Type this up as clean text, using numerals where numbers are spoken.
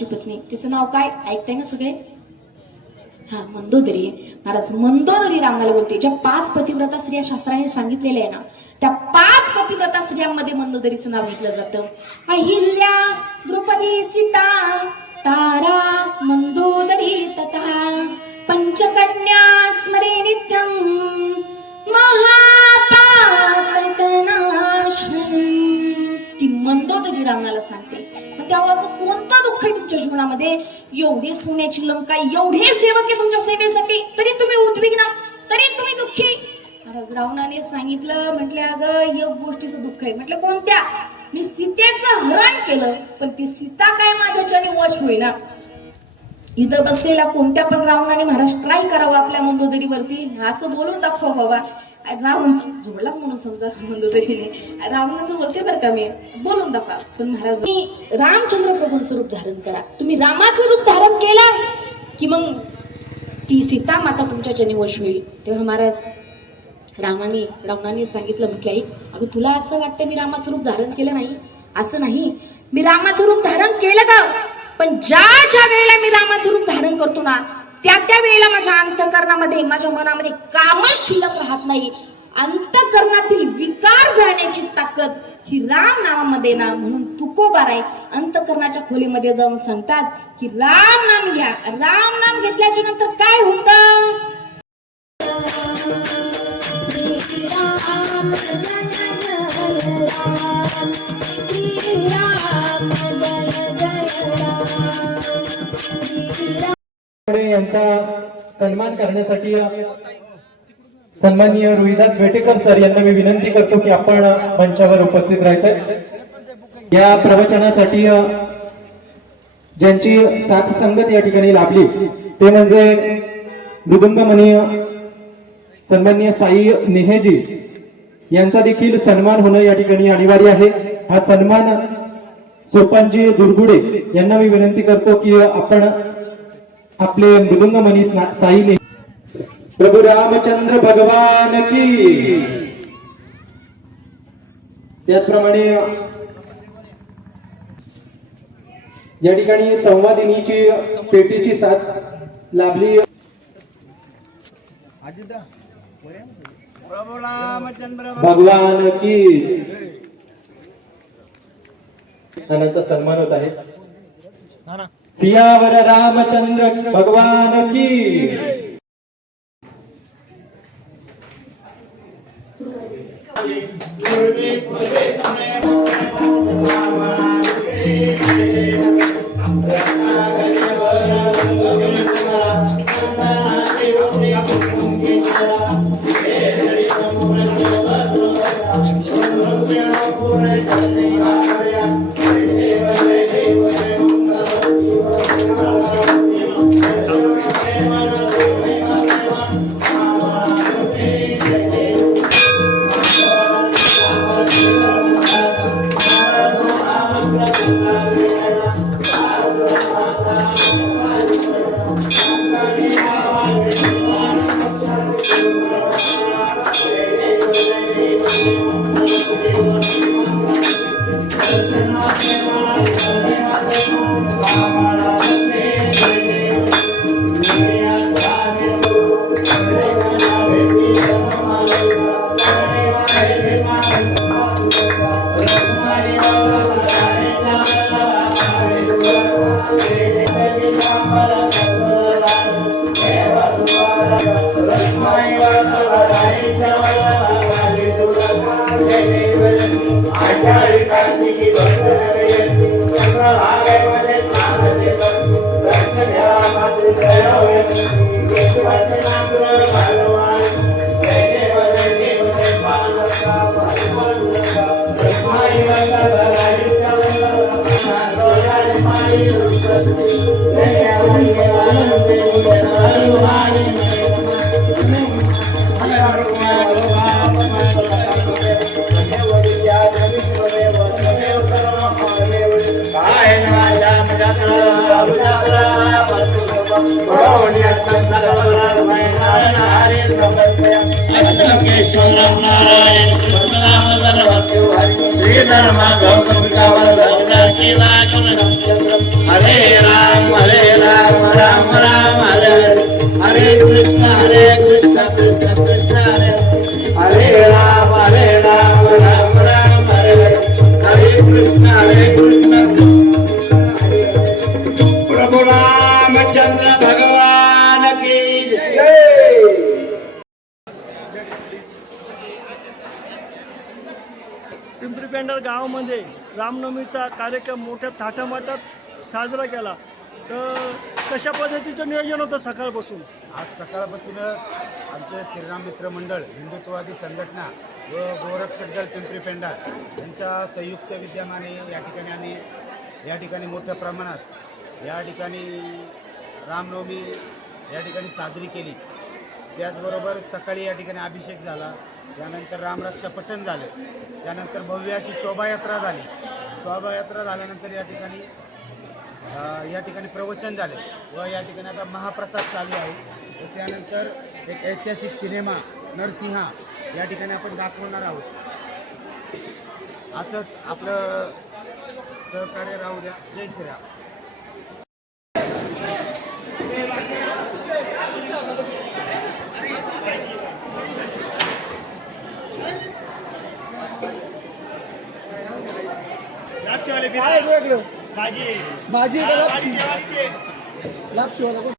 पत्नी, तिचं नाव काय ऐकताय ना सगळे? हा, मंदोदरी. महाराज मंदोदरी रामाला बोलते. ज्या 5 पतिव्रता स्त्रिया शास्त्राने सांगितलेल्या आहे ना, त्या 5 पतिव्रता स्त्रियांमध्ये मंदोदरीचं नाव घेतलं जातं. अहिल्या, द्रौपदी, सीता, तारा, मंदोदरी तथा पंचकन्या स्मरे नित्यं महापातकनाशनं. ती मंदोदरी रामाला सांगते. तेव्हा असं कोणतं दुःख आहे तुमच्या जीवनामध्ये? एवढी सोन्याची लंका, एवढे सेवक आहे तुमच्या सेवेसाठी, तरी तुम्ही उद्विग्न, तरी तुम्ही दुःखी. महाराज रावणाने सांगितलं, म्हटले अगं एक गोष्टीचं दुःख आहे. म्हटलं कोणत्या? मी सीतेचं हरण केलं, पण ती सीता काय माझ्याच्याने वश होईना. इथं बसलेला कोणत्या पण रावणाने महाराज ट्राय करावं आपल्या मंदोदरीवरती, असं बोलून दाखवा बाबा. रावण जोडलाच म्हणून समजा मंदोदरीने रावणाचं बोलते बरं का, मी बोलून दाखवा. पण महाराज रामचंद्र प्रभूंचं रूप धारण करा. तुम्ही रामाचं रूप धारण केला की मग ती सीता माता तुमच्या जनी वश होईल. तेव्हा महाराज रावणाने सांगितलं, म्हटलं आई अगं तुला असं वाटतं मी रामाचं रूप धारण केलं नाही? असं नाही, मी रामाचं रूप धारण केलं का, पण ज्या वेळेला मी रामाचं रूप धारण करतो ना, त्या वेळेला माझ्या अंतःकरणामध्ये, माझ्या मनामध्ये कामच शिल्लक राहत नाही. अंतःकरणातील विकार जाण्याची ताकद ही राम नामामध्ये ना. म्हणून तुकोबाराय अंतःकरणाच्या खोलीमध्ये जाऊन सांगतात की राम नाम घ्या. राम नाम घेतल्याच्या नंतर काय होतं? यांचा सन्मान करण्यासाठी सन्माननीय रोहिदास वेटेकर सर यांना मी विनंती करतो की आपण मंचावर उपस्थित राहायचं. या प्रवचनासाठी ज्यांची साथ संगत या ठिकाणी लाभली ते म्हणजे मृदुंगमणी सन्माननीय साई नेहेजी यांचा देखील सन्मान होणं या ठिकाणी अनिवार्य आहे. हा सन्मान सोपानजी दुर्गुडे यांना मी विनंती करतो की आपण आपले मृदुंगमणी साई प्रभू रामचंद्र भगवान की. त्याचप्रमाणे या ठिकाणी संवादिनीची पेटीची साथ लाभली. प्रभू रामचंद्र भगवान की त्यांचा सन्मान होत आहे. सियावर रामचंद्र भगवान की. हरे राम राम राम हरे हरे कृष्ण कृष्ण कृष्ण हरे हरे राम राम राम हरे हरे कृष्ण प्रभु रामचंद्र भगवान की जय। पिंपरी पेंडर गावामध्ये रामनवमीचा कार्यक्रम मोठ्या थाटामाटात साजरा केला. तर कशा पद्धतीचं नियोजन होतं सकाळपासून? आज सकाळपासूनच आमचे श्रीराम मित्र मंडळ, हिंदुत्ववादी संघटना व गोरक्षक दल पिंपरी पेंढार यांच्या संयुक्त विद्यमाने या ठिकाणी मोठ्या प्रमाणात या ठिकाणी रामनवमी या ठिकाणी साजरी केली. त्याचबरोबर सकाळी या ठिकाणी अभिषेक झाला, त्यानंतर रामरक्षा पठण झालं, त्यानंतर भव्य अशी शोभायात्रा झाली. शोभायात्रा झाल्यानंतर या ठिकाणी प्रवचन झाले व या ठिकाणी आता महाप्रसाद चालू आहे. व त्यानंतर एक ऐतिहासिक सिनेमा नरसिंहा या ठिकाणी आपण दाखवणार आहोत. असंच आपलं सहकार्य राहू द्या. जय श्रीराम. भाजी